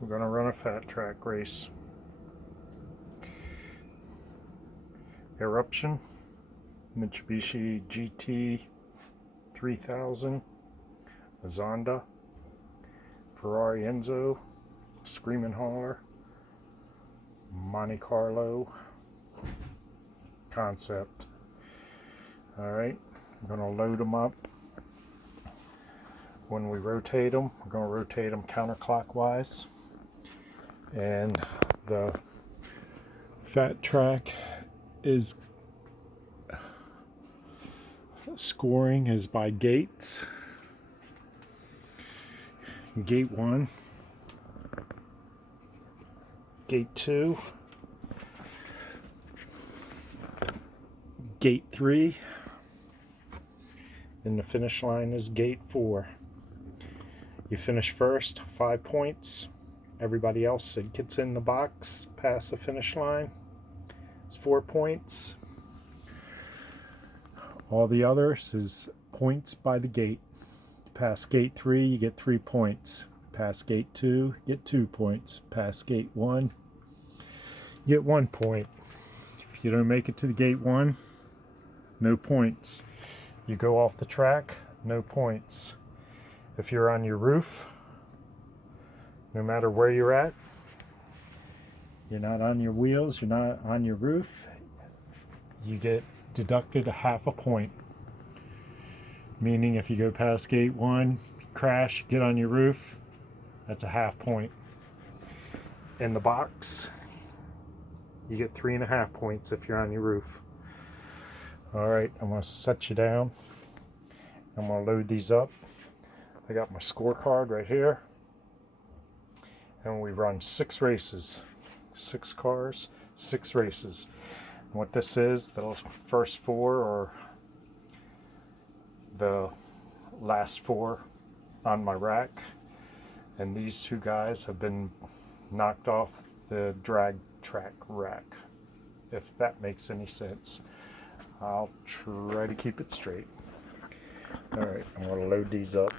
We're going to run a fat track race. Eruption, Mitsubishi GT 3000, Zonda, Ferrari Enzo, Screaming Hauler, Monte Carlo Concept. Alright, I'm going to load them up. When we rotate them, we're going to rotate them counterclockwise. And the fat track is scoring is by gates. Gate 1, Gate 2, Gate 3, and the finish line is Gate 4. You finish first, 5 points. Everybody else that gets in the box past the finish line is 4 points. All the others is points by the gate. Past Gate 3, you get 3 points. Past Gate 2, you get 2 points. Past Gate 1, you get 1 point. If you don't make it to the Gate 1, no points. You go off the track, no points. If you're on your roof, no matter where you're at, you're not on your wheels, you're not on your roof, you get deducted a half a point. Meaning if you go past Gate 1, crash, get on your roof, that's a half point. In the box, you get 3.5 points if you're on your roof. Alright, I'm going to set you down. I'm going to load these up. I got my scorecard right here. And we run 6 races. 6 cars, 6 races. And what this is, the first 4 or the last 4 on my rack. And these 2 guys have been knocked off the drag track rack. If that makes any sense. I'll try to keep it straight. Alright, I'm going to load these up.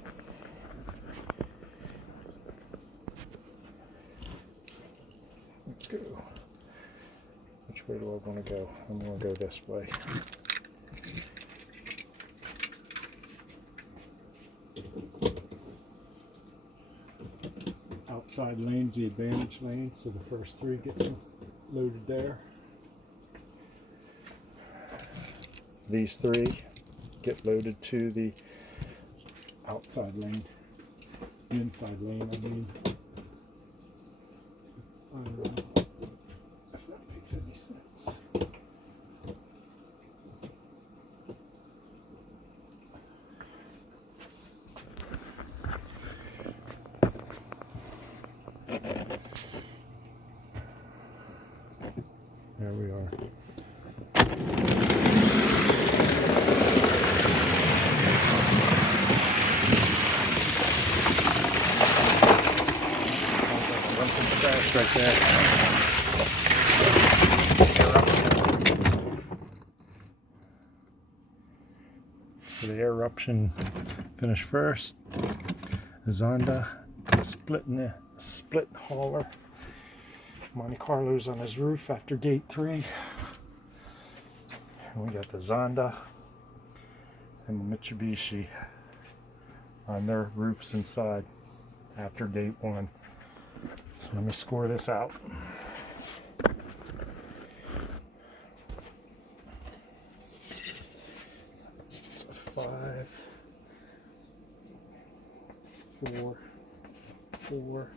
Let's go. Which way do I want to go? I'm going to go this way. Outside lane's the advantage lane, so the first 3 gets loaded there. These 3 get loaded to the outside lane. Inside lane, I mean. I don't know if that makes any sense. There we are. Right there. So the eruption finished first. Zonda split hauler. Monte Carlo's on his roof after Gate 3. And we got the Zonda and the Mitsubishi on their roofs inside after Gate 1. So let me score this out. It's a 5, 4, 4.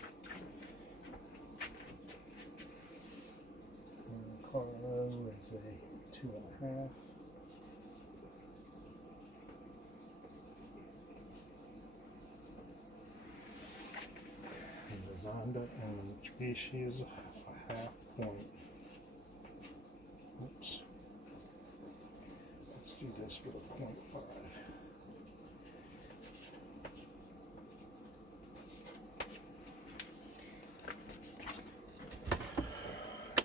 And Carlo is a 2.5. Zonda and the Mitsubishi is a half point. Oops. Let's do this with a 0.5.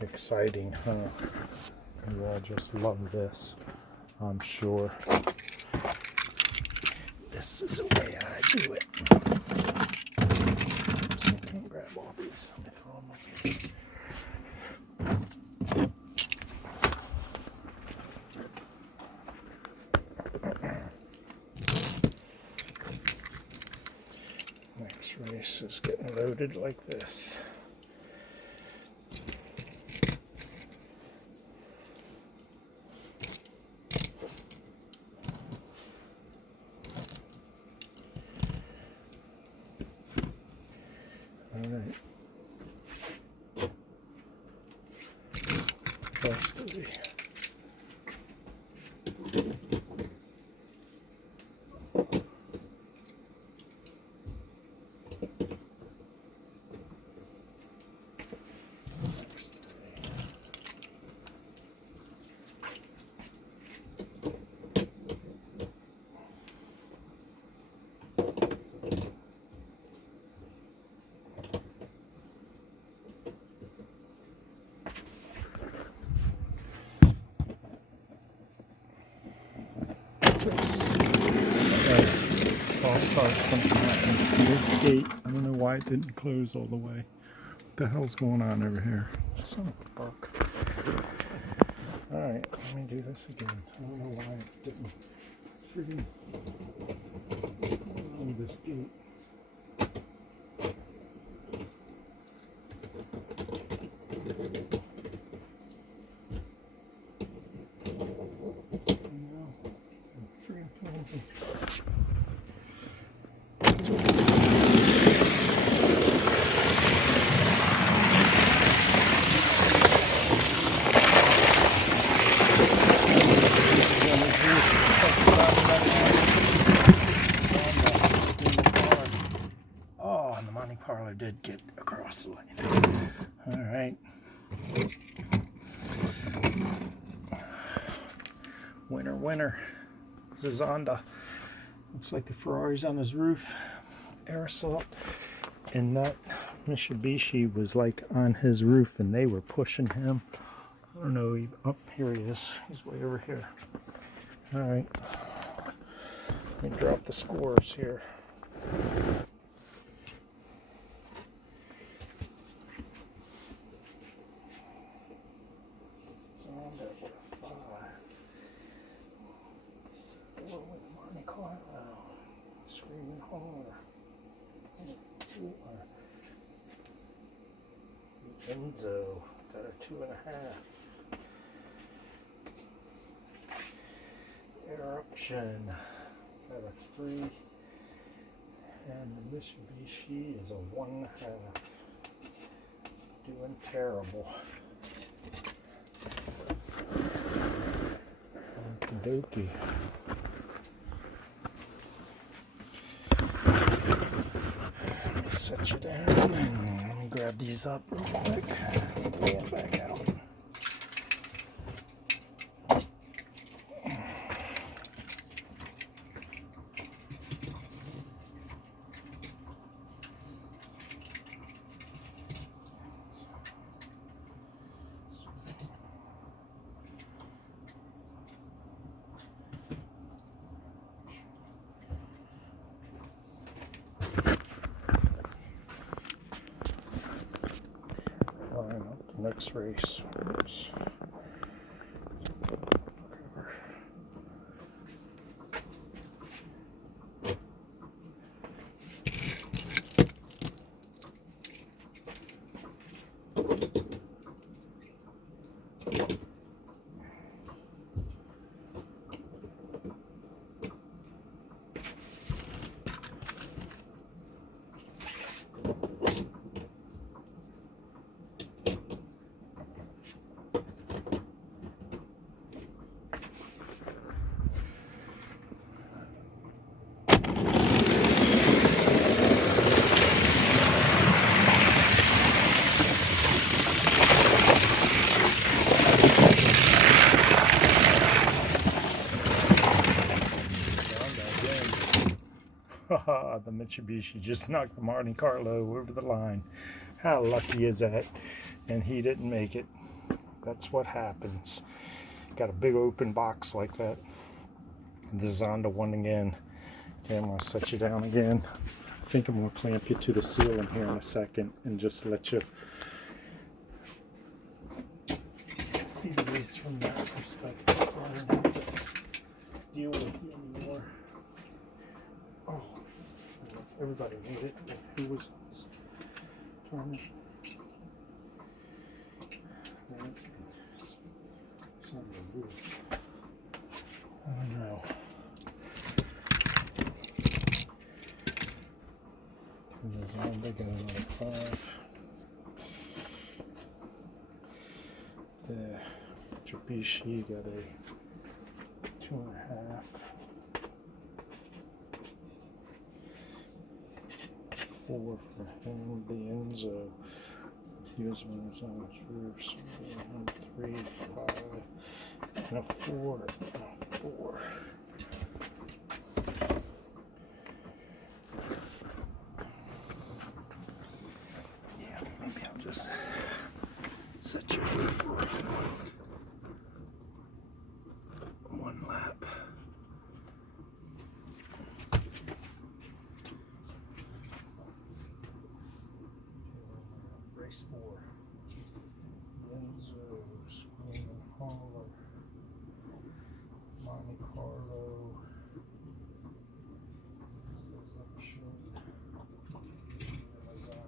Exciting, huh? You all just love this, I'm sure. This is the way I do it. Oops, I can't grab grab all these. Let me throw them up here. Next race is getting loaded like this. All right. First three. Next three. False start, something happened. Mid gate. I don't know why it didn't close all the way. What the hell's going on over here? Son of a buck. Alright, let me do this again. I don't know why it didn't freaking on this gate. Oh, and the Monte Carlo did get across the lane. All right. Winner, winner. This is Zonda. Looks like the Ferrari's on his roof. Air assault. And that Mitsubishi was like on his roof and they were pushing him. I don't know. Oh, here he is. He's way over here. All right. Let me drop the scores here. Zonda with a 5. 4 with Monte Carlo. Screaming hard. 4. Enzo got a 2.5. Eruption got a 3. And the Mitsubishi is a 1.5. Doing terrible. Okie dokie. Let me set you down and let me grab these up real quick. Pull them back out. Line up the next race. Oops. The Mitsubishi just knocked the Monte Carlo over the line. How lucky is that? And he didn't make it. That's what happens. Got a big open box like that. This is Zonda 1 again. Okay, I'm going to set you down again. think I'm going to clamp you to the ceiling here in a second and just let you see the race from that perspective, so I don't have to deal with you anymore. Oh, everybody made it. Who was turning? It's on the roof. I don't know. There's one big and another 5. The Mitsubishi got a 2.5. 4 for him. The Enzo. He was on his roof. So 1, 3, 5, and a 4, and a 4. Yeah, maybe I'll just set you here for one lap. Race 4. Enzo, Screaming Hollow, Monte Carlo, Eruption, Amazon.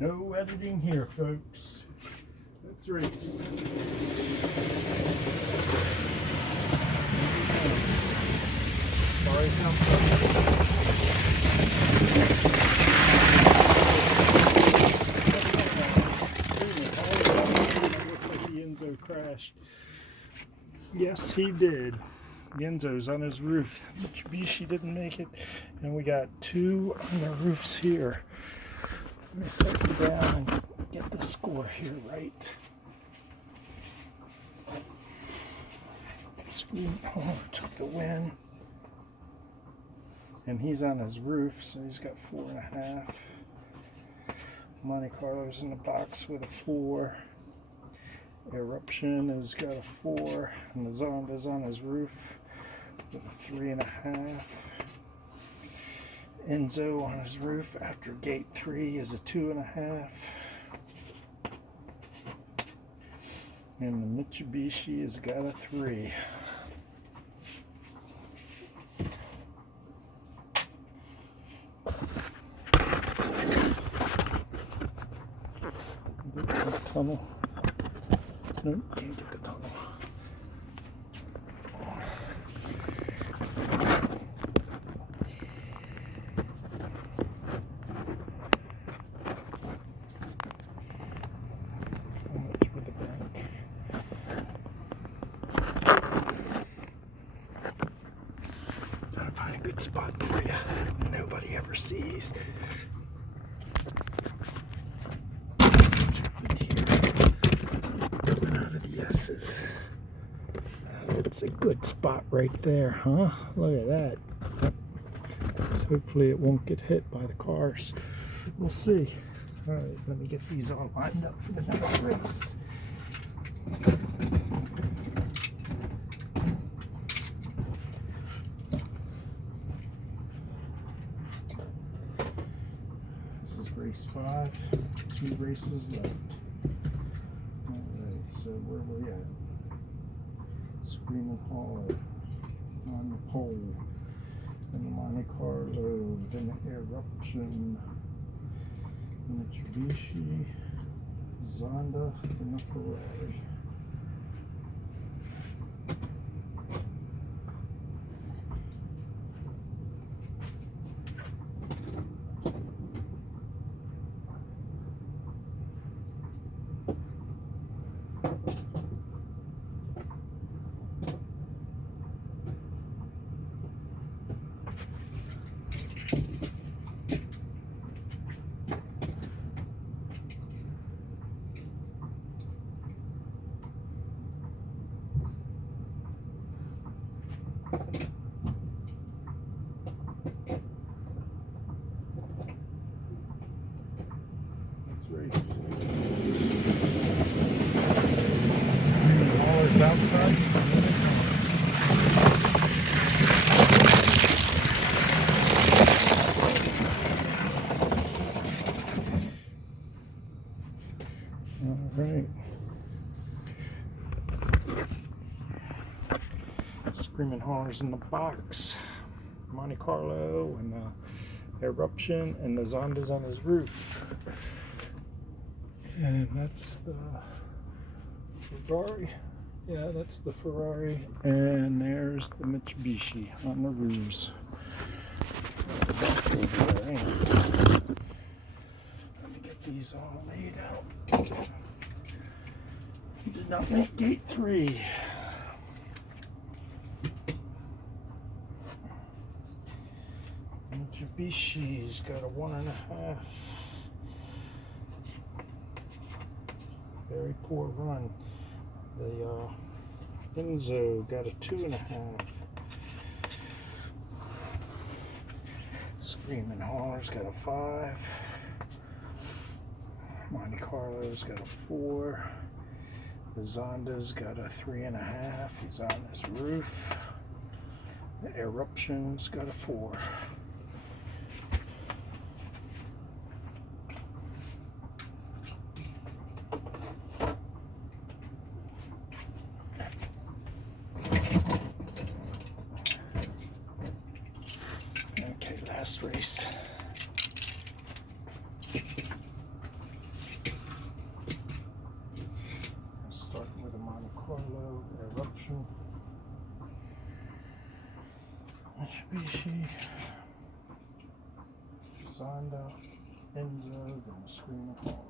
No editing here, folks. Let's race. Sorry, sound looks like the Enzo crashed. Yes, he did. The Enzo's on his roof. Mitsubishi didn't make it. And we got 2 on the roofs here. Let me set you down and get the score here right. Took the win. And he's on his roof, so he's got 4.5. Monte Carlo's in the box with a 4. Eruption has got a 4. And the Zonda's on his roof with a 3.5. Enzo on his roof after gate 3 is a 2.5. And the Mitsubishi has got a 3. Get the tunnel. Nope, can't get the tunnel. Spot for you. Nobody ever sees. Coming out of the S's. It's a good spot right there, huh? Look at that. So hopefully it won't get hit by the cars. We'll see. All right, let me get these all lined up for the next race. Race 5, 2 races left. Alright, so where are we at? Screaming Hollow on the pole. And the Monte Carlo, then the Eruption, Mitsubishi, Zonda, and the Ferrari. race. Haulers out front. All right. Screaming Haulers in the box. Monte Carlo and Eruption and the Zondas on his roof. And that's the Ferrari. Yeah, that's the Ferrari. And there's the Mitsubishi on the roofs. Let me get these all laid out. Did not make gate 3. Mitsubishi's got a 1.5. Very poor run. The Enzo got a 2.5. Screaming Haulers got a 5. Monte Carlo's got a 4. The Zonda's got a 3.5. He's on his roof. The Eruption's got a 4. Okay, last race. Starting with a Monte Carlo, Eruption, Mitsubishi, Zonda, Enzo, then a Screaming Hauler.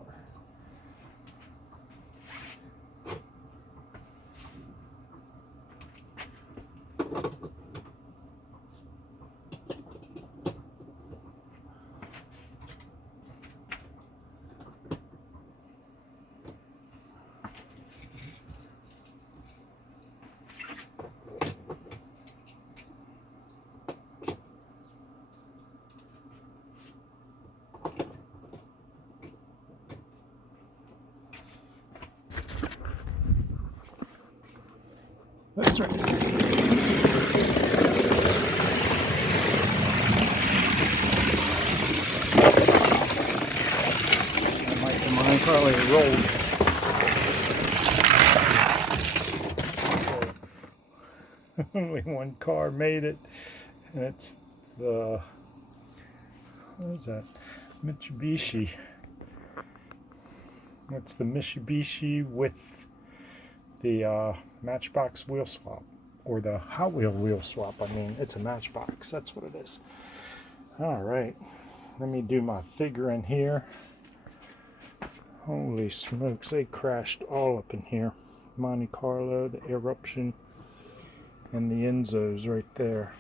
Let's race. I might the mine probably rolled. Only one car made it, and it's the, what is that? Mitsubishi. That's the Mitsubishi with the Matchbox wheel swap, or the Hot wheel swap. I mean, it's a Matchbox. That's what it is. All right, let me do my figuring here. Holy smokes, they crashed all up in here. Monte Carlo, the Eruption, and the Enzo's right there.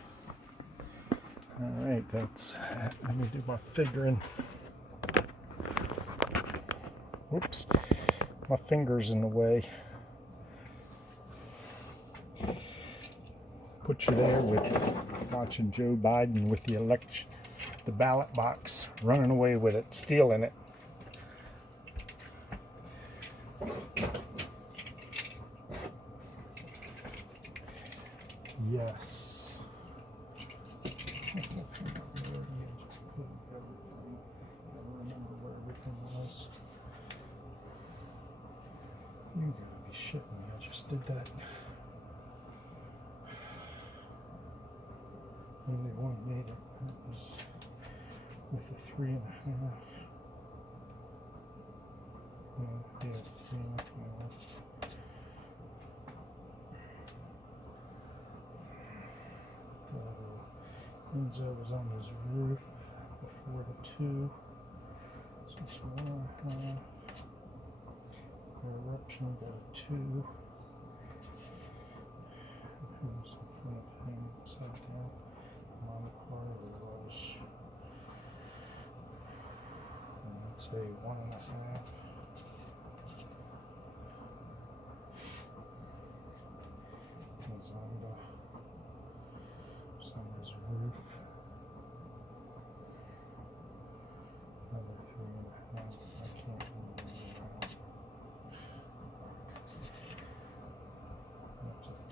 All right, let me do my figuring. Whoops, my finger's in the way. Put you there with watching Joe Biden with the ballot box, running away with it, stealing it. Yes. You gotta be shitting me, I just did that. Only one made it. It was with a 3.5. Yeah, 3.5. The Enzo was on his roof before the 2. So it's 1.5. Eruption got a 2. Who's in front of him upside down? Monte Carlo was, let's say, 1.5. Zonda was on his roof. Another 3.5. I can't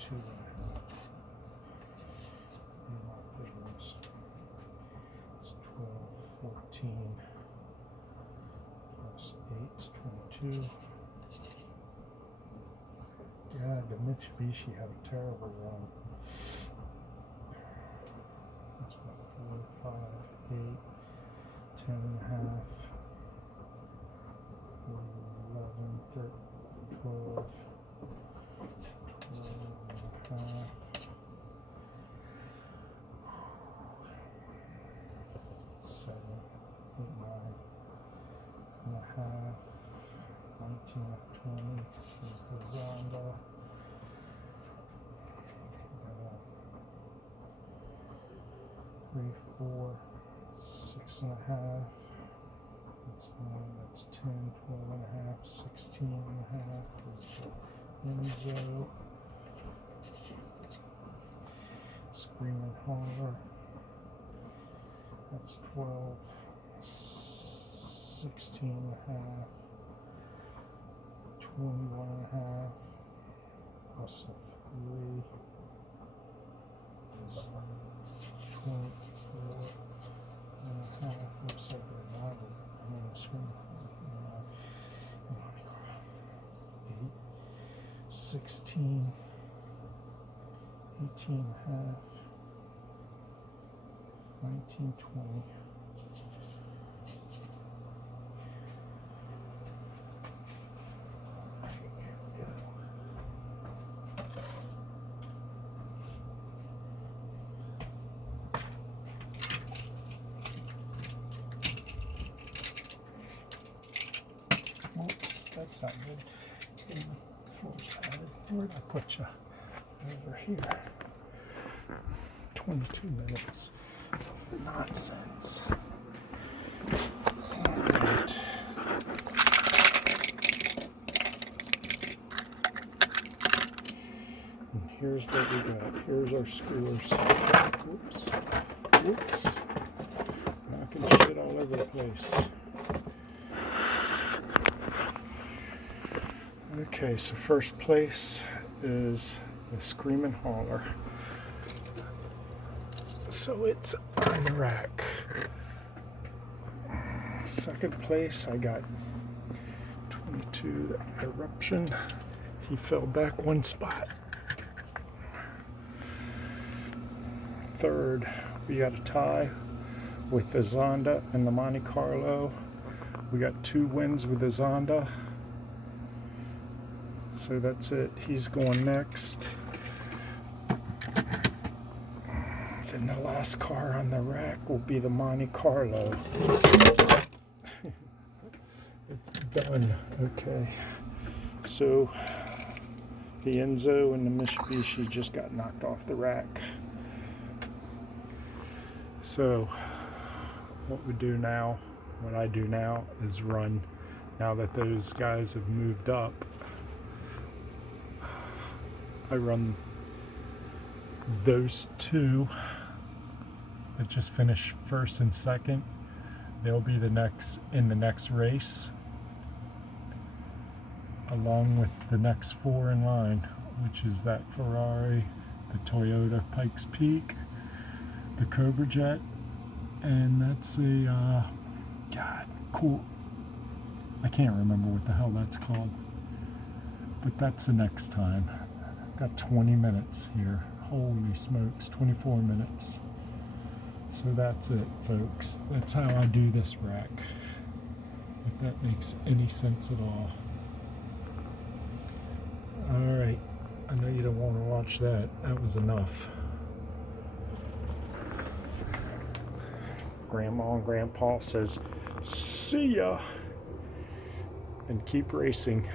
22.5. And my figures. It's 12, 14. Plus 8 is 22. Yeah, the Mitsubishi had a terrible run. That's about 4, 5, 8, 10.5, 11, 13, 12, 12.5, 7, 8, 9.5, 19 of 20 is the Zonda. 3, 4, 6.5. That's 9, that's 10, 12.5, 16.5 is the Enzo. Screaming Holler. That's 12, 16.5, 21.5, plus a 3 is 24.5. Looks like the Zonda's on the screen. 8, 16, 18.5, 19, 20. Oops, that's not good. The floor's padded. Where'd I put you? Over here. 22 minutes of nonsense. All right. And here's what we got. Here's our scores. Whoops. Whoops. Knocking shit all over the place. Okay, so first place is the Screaming Holler. So it's on the rack. Second place, I got 22 Eruption. He fell back one spot. Third, we got a tie with the Zonda and the Monte Carlo. We got 2 wins with the Zonda. So that's it. He's going next. Then the last car on the rack will be the Monte Carlo. It's done. Okay. So the Enzo and the Mitsubishi just got knocked off the rack. So what we do now, what I do now is run, now that those guys have moved up, I run those 2 that just finished first and second. They'll be the next in the next race, along with the next 4 in line, which is that Ferrari, the Toyota Pikes Peak, the Cobra Jet, and that's a cool. I can't remember what the hell that's called, but that's the next time. Got 20 minutes here. Holy smokes, 24 minutes. So that's it, folks. That's how I do this rack, if that makes any sense at all. Alright, I know you don't want to watch that. That was enough. Grandma and Grandpa says, see ya, and keep racing.